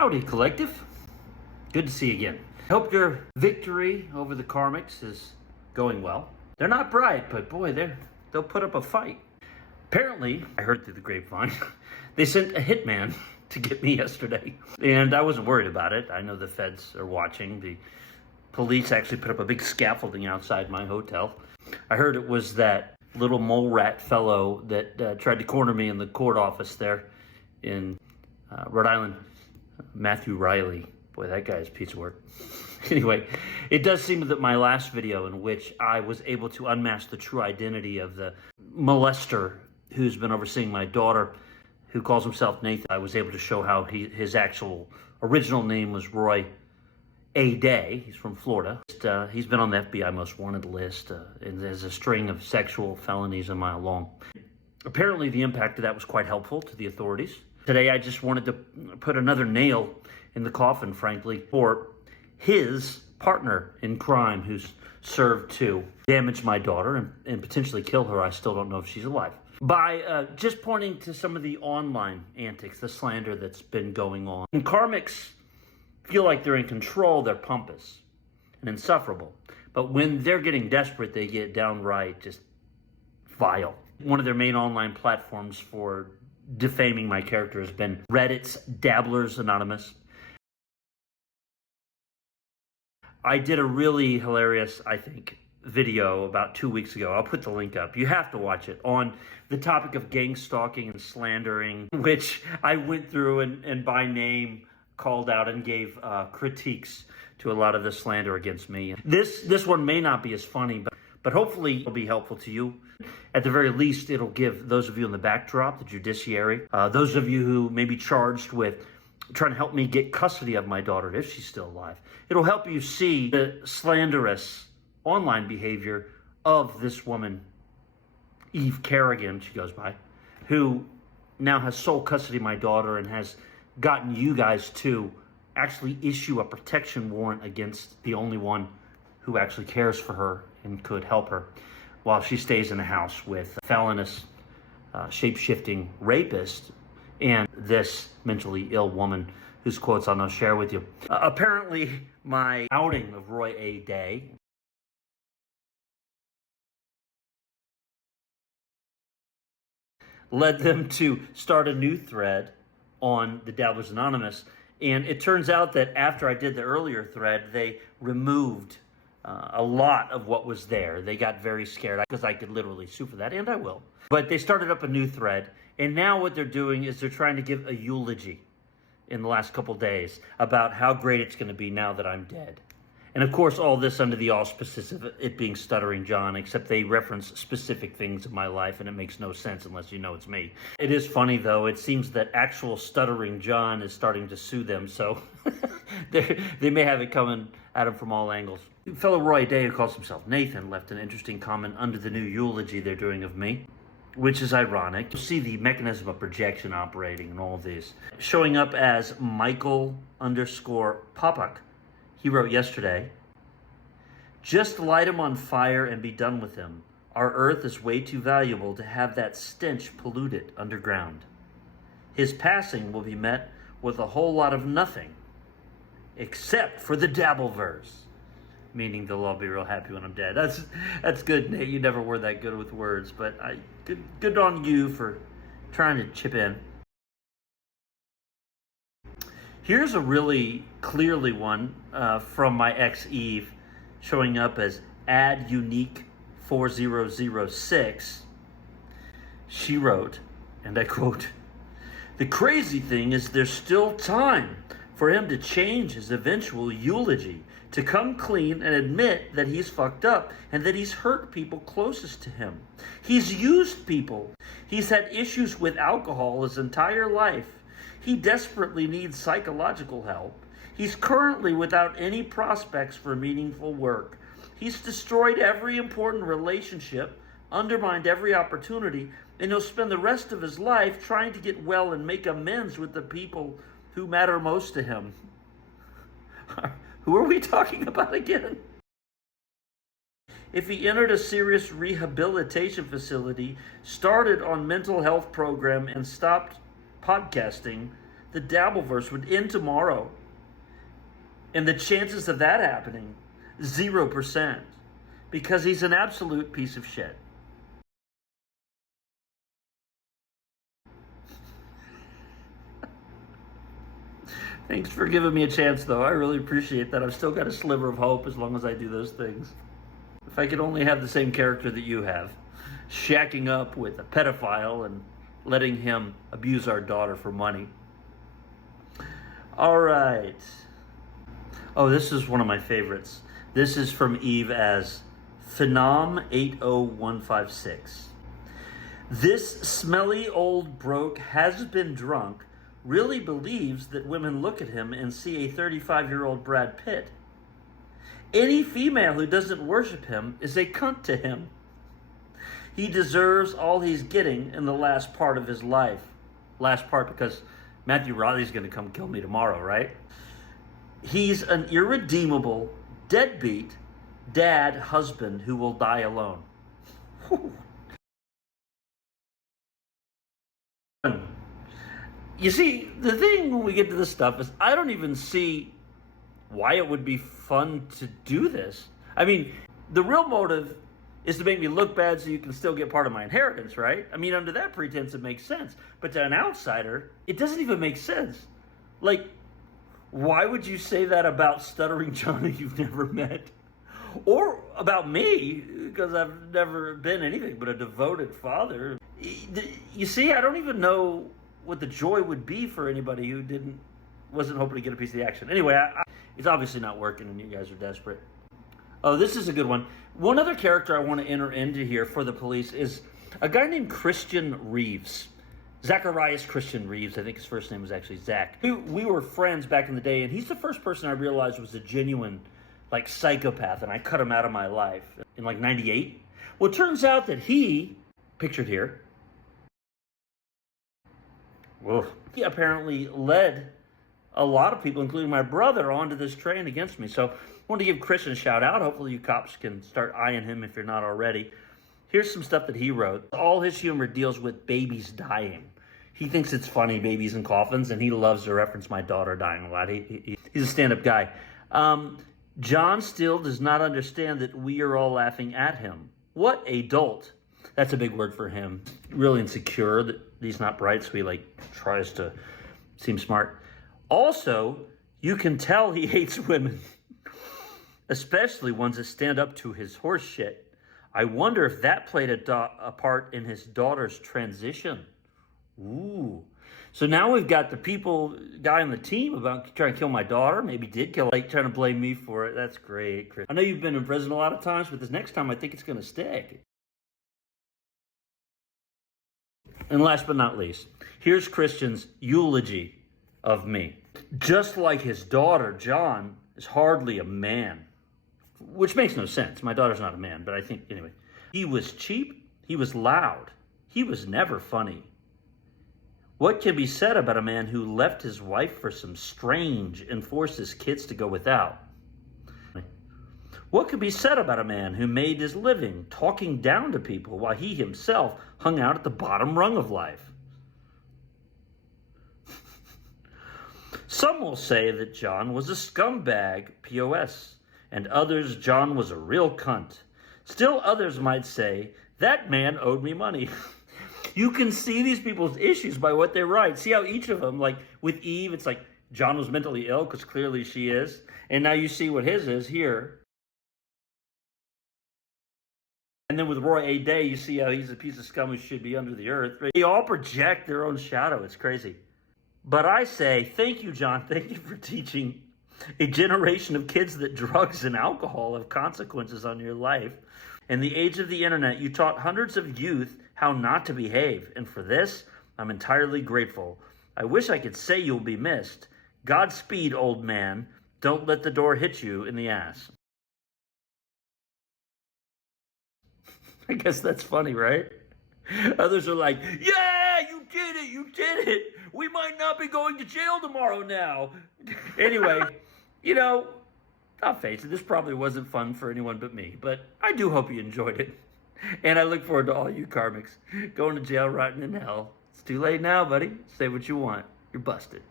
Howdy, collective. Good to see you again. Hope your victory over the karmics is going well. They're not bright, but boy, they'll put up a fight. Apparently, I heard through the grapevine, they sent a hitman to get me yesterday. And I wasn't worried about it. I know the feds are watching. The police actually put up a big scaffolding outside my hotel. I heard it was that little mole rat fellow that tried to corner me in the court office there in Rhode Island, Matthew Riley. Boy, that guy's a piece of work. Anyway, it does seem that my last video in which I was able to unmask the true identity of the molester who's been overseeing my daughter, who calls himself Nathan, I was able to show how his actual original name was Roy A. Day. He's from Florida. He's been on the FBI most wanted list, and there's a string of sexual felonies a mile long. Apparently, the impact of that was quite helpful to the authorities. Today, I just wanted to put another nail in the coffin, frankly, for his partner in crime who's served to damage my daughter and potentially kill her. I still don't know if she's alive. By just pointing to some of the online antics, the slander that's been going on. And karmics feel like they're in control, they're pompous and insufferable. But when they're getting desperate, they get downright just vile. One of their main online platforms for defaming my character has been Reddit's Dabblers Anonymous. I did a really hilarious, I think, video about 2 weeks ago. I'll put the link up. You have to watch it, on the topic of gang stalking and slandering, which I went through and by name called out and gave critiques to a lot of the slander against me. This one may not be as funny, but hopefully it'll be helpful to you. At the very least, it'll give those of you in the backdrop, the judiciary, those of you who may be charged with trying to help me get custody of my daughter if she's still alive. It'll help you see the slanderous online behavior of this woman, Eve Kerrigan, she goes by, who now has sole custody of my daughter and has gotten you guys to actually issue a protection warrant against the only one who actually cares for her and could help her while she stays in the house with a felonious, shape-shifting rapist and this mentally ill woman whose quotes I'll now share with you. Apparently, my outing of Roy A. Day led them to start a new thread on the Dabblers Anonymous. And it turns out that after I did the earlier thread, they removed a lot of what was there. They got very scared because I could literally sue for that, and I will. But they started up a new thread, and now what they're doing is they're trying to give a eulogy in the last couple days about how great it's going to be now that I'm dead. And of course, all this under the auspices of it being Stuttering John, except they reference specific things in my life, and it makes no sense unless you know it's me. It is funny, though. It seems that actual Stuttering John is starting to sue them, so they may have it coming at him from all angles. Fellow Roy Day, who calls himself Nathan, left an interesting comment under the new eulogy they're doing of me, which is ironic. You'll see the mechanism of projection operating in all of these. Showing up as Michael_Popak, he wrote yesterday, "Just light him on fire and be done with him. Our earth is way too valuable to have that stench polluted underground. His passing will be met with a whole lot of nothing, except for the Dabbleverse." Meaning they'll all be real happy when I'm dead. That's good, Nate. You never were that good with words, but good on you for trying to chip in. Here's a really clearly one from my ex Eve, showing up as addunique4006. She wrote, and I quote, "The crazy thing is there's still time for him to change his eventual eulogy, to come clean and admit that he's fucked up and that he's hurt people closest to him. He's used people. He's had issues with alcohol his entire life. He desperately needs psychological help. He's currently without any prospects for meaningful work. He's destroyed every important relationship, undermined every opportunity, and he'll spend the rest of his life trying to get well and make amends with the people who matter most to him." Who are we talking about again? If he entered a serious rehabilitation facility, started on mental health program, and stopped podcasting, the Dabbleverse would end tomorrow. And the chances of that happening, 0%. Because he's an absolute piece of shit. Thanks for giving me a chance, though. I really appreciate that. I've still got a sliver of hope as long as I do those things. If I could only have the same character that you have, shacking up with a pedophile and letting him abuse our daughter for money. All right. Oh, this is one of my favorites. This is from Eve as Phenom80156. This smelly old broke has been drunk really believes that women look at him and see a 35-year-old Brad Pitt. Any female who doesn't worship him is a cunt to him. He deserves all he's getting in the last part of his life. Last part because Matthew Riley's going to come kill me tomorrow, right? He's an irredeemable, deadbeat dad husband who will die alone. Whew. You see, the thing when we get to this stuff is I don't even see why it would be fun to do this. I mean, the real motive is to make me look bad so you can still get part of my inheritance, right? I mean, under that pretense, it makes sense. But to an outsider, it doesn't even make sense. Like, why would you say that about stuttering Johnny you've never met? Or about me, because I've never been anything but a devoted father. You see, I don't even know what the joy would be for anybody who wasn't hoping to get a piece of the action. Anyway, it's obviously not working and you guys are desperate. Oh, this is a good one. One other character I want to enter into here for the police is a guy named Christian Reeves. Zacharias Christian Reeves, I think his first name was actually Zach. We were friends back in the day, and he's the first person I realized was a genuine, psychopath, and I cut him out of my life in, 98. Well, it turns out that he, pictured here, he apparently led a lot of people, including my brother, onto this train against me. So I want to give Christian a shout out. Hopefully you cops can start eyeing him if you're not already. Here's some stuff that he wrote. All his humor deals with babies dying. He thinks it's funny, babies in coffins, and he loves to reference my daughter dying a lot. He's a stand-up guy. John still does not understand that we are all laughing at him. What a dolt. That's a big word for him. Really insecure that he's not bright, so he tries to seem smart. Also, you can tell he hates women, especially ones that stand up to his horse shit. I wonder if that played a part in his daughter's transition. Ooh. So now we've got the guy on the team about trying to kill my daughter. Maybe did kill, trying to blame me for it. That's great, Chris. I know you've been in prison a lot of times, but this next time I think it's going to stick. And last but not least, here's Christian's eulogy of me. Just like his daughter, John is hardly a man. Which makes no sense. My daughter's not a man, but I think, anyway. He was cheap. He was loud. He was never funny. What can be said about a man who left his wife for some strange and forced his kids to go without? What could be said about a man who made his living talking down to people while he himself hung out at the bottom rung of life? Some will say that John was a scumbag, POS, and others John was a real cunt. Still others might say, that man owed me money. You can see these people's issues by what they write. See how each of them, with Eve, it's John was mentally ill because clearly she is. And now you see what his is here. And then with Roy A. Day, you see how he's a piece of scum who should be under the earth. They all project their own shadow. It's crazy. But I say, thank you, John. Thank you for teaching a generation of kids that drugs and alcohol have consequences on your life. In the age of the internet, you taught hundreds of youth how not to behave. And for this, I'm entirely grateful. I wish I could say you'll be missed. Godspeed, old man. Don't let the door hit you in the ass. I guess that's funny, right? Others are like, yeah, you did it. We might not be going to jail tomorrow now. Anyway, I'll face it, this probably wasn't fun for anyone but me, but I do hope you enjoyed it. And I look forward to all you karmics going to jail, rotting in hell. It's too late now, buddy. Say what you want. You're busted.